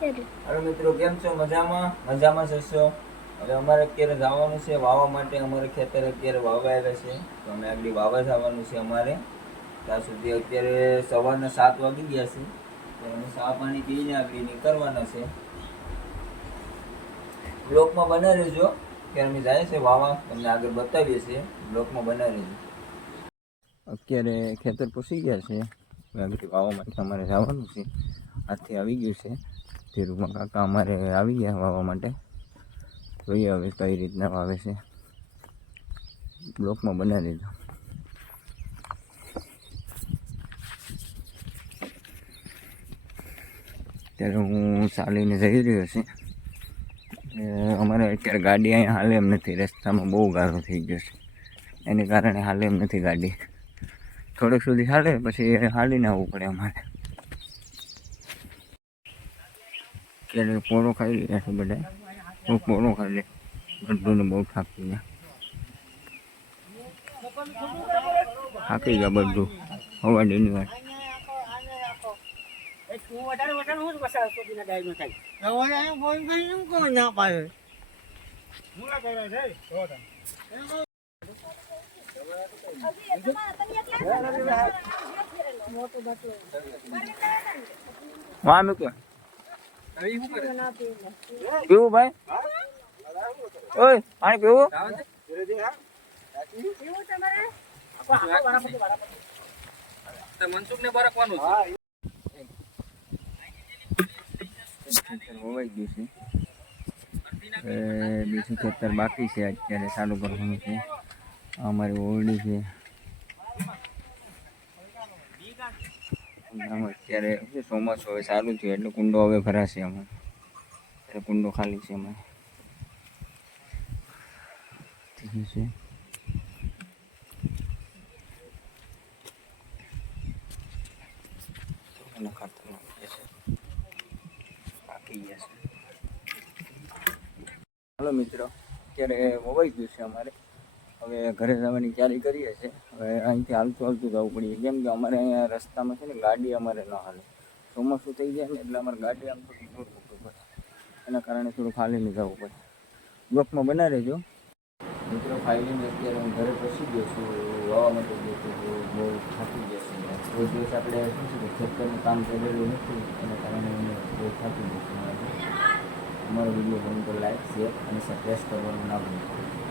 હવે મિત્રો, કેમ છો? મજામાં? મજામાં જશો હવે અમારે અત્યારે જવાનું છે વાવવા માટે. અમારે ખેતર અત્યારે વાવવા આવ્યા છે. તો અમે આગળ વાવવા જવાનું છે અમારે. ત્યાં સુધી અત્યારે સવારના સાત વાગી ગયા છે. તો અમે સા પાણી પીને આગળ નીકળવાના છે. બ્લોકમાં બના રહેજો કે અમે જાય છે વાવા. તમને આગળ બતાવીએ છીએ. બ્લોકમાં બના રહેજો અત્યારે ખેતર પૂછી ગયા છે. આગળ વાવવા માટે અમારે જવાનું છે. હાથથી આવી ગયું છે. ધીરુમાં કાકા અમારે આવી ગયા વાવવા માટે. જોઈએ હવે કઈ રીતના વાવે છે? બ્લોકમાં બનાવી દીધો. ત્યારે હું ચાલીને જઈ રહ્યો છું. અમારે અત્યારે ગાડી અહીંયા હાલે એમ નથી, રસ્તામાં બહુ ગારો થઈ ગયો છે. એને કારણે હાલે એમ નથી ગાડી. થોડુંક સુધી હાલે, પછી હાલીને આવવું પડે અમારે. ક્યારે પોરો ખાઈ લીધા છે બધા હું પોરો ખાઈ લે બધુંને બહુ થાકી ગયા. થાકી ગયા બધું. હવા ડેની વાત. વાહ મૂક્યો પીવું ભાઈ? ઓય પાણી પીવું? ખેતર હોવાઈ ગયું છે. બીજું ખેતર બાકી છે અત્યારે ચાલુ કરવાનું છે. અમારી ઓરડી છે. આમાં અત્યારે શું ચોમાસું હવે સારું થયું એટલે કુંડો હવે ભરાશે આમાં એટલે કુંડો ખાલી છે એમાં ઠીક છે એના ખાતર નાખીએ છે પાકી ગયા છે હાલો મિત્રો અત્યારે વવાઈ ગયું છે અમારે હવે ઘરે જવાની તૈયારી કરીએ છીએ. હવે અહીંથી હાલતું હાલતું જવું પડીએ. કેમ કે અમારે અહીંયા રસ્તામાં છે ને ગાડી અમારે ન હાલે. ચોમાસું થઈ જાય ને એટલે અમારે ગાડી આમ થોડી દૂર મૂકવી પડે. એના કારણે થોડું ખાલીને જવું પડે. બ્લોકમાં બનાવી રહેજો મિત્રો, ફાઇલિંગ અત્યારે હું ઘરે પસી ગયો છું. વાવા માટે ગયો છું. બહુ થાકી ગયો છું. કોઈ દિવસ આપણે શું છે કે ખેતરનું કામ કરેલું નથી. એના કારણે હું બહુ થાકી ગયો છું. અમારો વીડિયો ગમે તો લાઈક શેર અને સબસ્ક્રાઈબ કરવાનું ના ભૂલતા